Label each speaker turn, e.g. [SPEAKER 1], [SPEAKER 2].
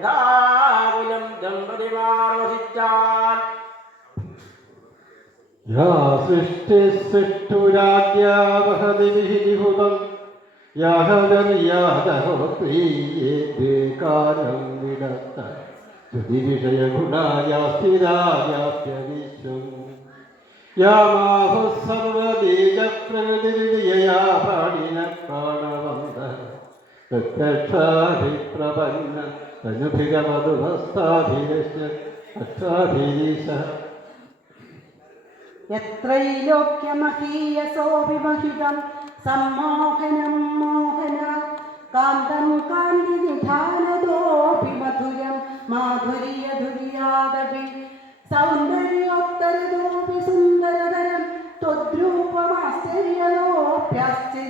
[SPEAKER 1] ഏതാകുലം ദമ്പതിമാർ വസിച്ചാൽ.
[SPEAKER 2] യാ സൃഷ്ടി സൃഷ്ടുരാജ്യാവഹതിഹുതം യാഹരയാദഹോപ്രീയേത് കാലം വിടത്ത സ്തുതിവിഷയഗുണായാസ്തിരാജാപ്യവിശ്വം യാമാഹു സർവബീജപ്രകൃതിയാ പ്രാണിന പ്രാണ प्रत्यक्षाभिप्रपन्न तनुभिगवधुभस्ताभिरस्य अक्षाभिरीशः
[SPEAKER 3] यत्रैलोक्यमहीयसोऽभिमहितं सम्मोहनं मोहन। कान्तं कान्तिनिधानतोऽपि मधुरं। माधुर्यधुर्यादपि। सौन्दर्योत्तरतोऽपि सुन्दरतरं त्वद्रूपमाश्चर्यतोऽप्याश्चर्य